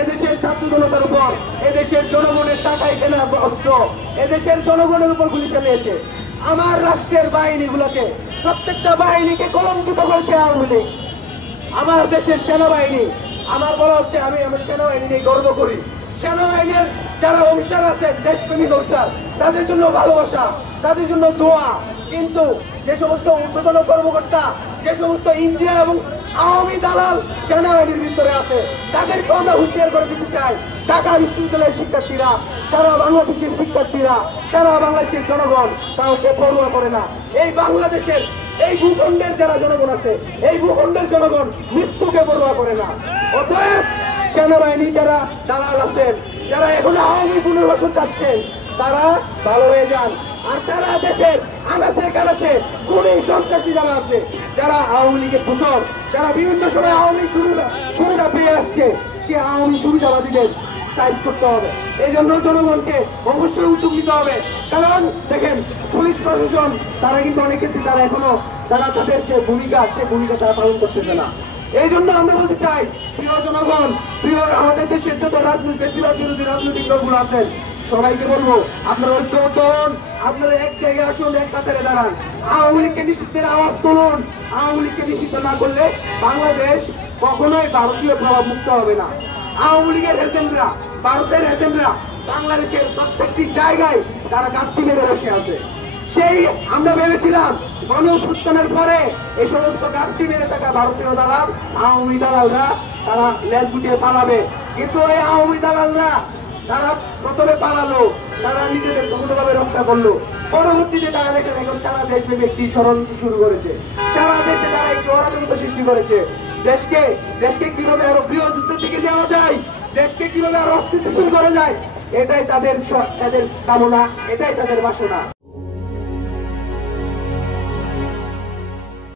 এদেশের ছাত্র জনতার উপর, এদেশের জনগণের টাকায় কেনা অস্ত্র, এদেশের জনগণের উপর গুলি চালিয়েছে। আমার রাষ্ট্রের বাহিনীগুলোকে, প্রত্যেকটা বাহিনীকে কলঙ্কিত করেছে আওয়ামী লীগ। আমার দেশের সেনাবাহিনী, আমার বলা হচ্ছে আমি আমার সেনাবাহিনী নিয়ে গর্ব করি। সেনাবাহিনীর যারা অফিসার আছেন, দেশপ্রেমিক অফিসার, তাদের জন্য ভালোবাসা, তাদের জন্য দোয়া। কিন্তু যে সমস্ত ঊর্ধ্বতন কর্মকর্তা, যে সমস্ত ইন্ডিয়া এবং আওয়ামী দালাল সেনাবাহিনীর ভিতরে আছে, তাদেরকে আমরা হুঁশিয়ার করে দিতে চাই। ঢাকা বিশ্ববিদ্যালয়ের শিক্ষার্থীরা, সারা বাংলাদেশের শিক্ষার্থীরা, সারা বাংলাদেশের জনগণ কাউকে পরোয়া করে না। এই বাংলাদেশের এই ভূখণ্ডের যারা জনগণ আছে, এই ভূখণ্ডের জনগণ মৃত্যুকে পরোয়া করে না। অতএব সেনাবাহিনী যারা দালাল আছেন, যারা এখন আওয়ামী পুনর্বাসন চাচ্ছেন, তারা ভালো হয়ে যান। আর সারা দেশের আনাচে কানাচে খুনি সন্ত্রাসী যারা আছে, যারা আওয়ামী লীগের দূষণ, যারা বিভিন্ন সময় আওয়ামী লীগ সুবিধা পেয়ে আসছে, সে আওয়ামী সুবিধাবাদীদের সাইজ করতে হবে। এই জন্য জনগণকে অবশ্যই উদ্যোগ নিতে হবে। কারণ দেখেন, পুলিশ প্রশাসন তারা কিন্তু অনেক ক্ষেত্রে তারা এখনো তারা তাদের যে ভূমিকা, সে ভূমিকা তারা পালন করতেছে না। এই জন্য আমরা বলতে চাই, প্রিয় জনগণ, প্রিয় আমাদের দেশের যত বেশিরভাগ বিরোধী রাজনৈতিক দলগুলো আছেন, সবাইকে বলবো আপনারা ঐক্যবদ্ধ হন, আপনারা এক জায়গায় আসুন, এক কাতারে দাঁড়ান। আওয়ামী লীগকে নিষিদ্ধের আওয়াজ তুলুন। আওয়ামী লীগকে নিষিদ্ধ না করলে বাংলাদেশ কখনোই ভারতীয় প্রভাব মুক্ত হবে না। আওয়ামী লীগের এজেন্টরা, ভারতের এজেন্টরা বাংলাদেশের প্রত্যেকটি জায়গায় তারা গাঁটটি মেরে বসে আছে। সেই আমরা ভেবেছিলাম গণঅভ্যুত্থানের পরে এই সমস্ত গাঁটটি মেরে থাকা ভারতীয় দালাল, আওয়ামী দালালরা তারা লেজ গুটিয়ে পালাবে। কিন্তু এই আওয়ামী দালালরা তারা প্রথমে পালালো, তারা নিজেদের কোনোভাবে রক্ষা করলো। পরবর্তীতে তারা দেখেন এখন সারা দেশব্যাপী একটি ষড়যন্ত্র শুরু করেছে। সারা দেশে তারা একটি অরাজকতা সৃষ্টি করেছে। দেশকে কিভাবে আরো গৃহযুদ্ধের দিকে নেওয়া যায়, দেশকে কিভাবে আরো অস্থিতিশীল করা যায়, এটাই তাদের কামনা, এটাই তাদের বাসনা।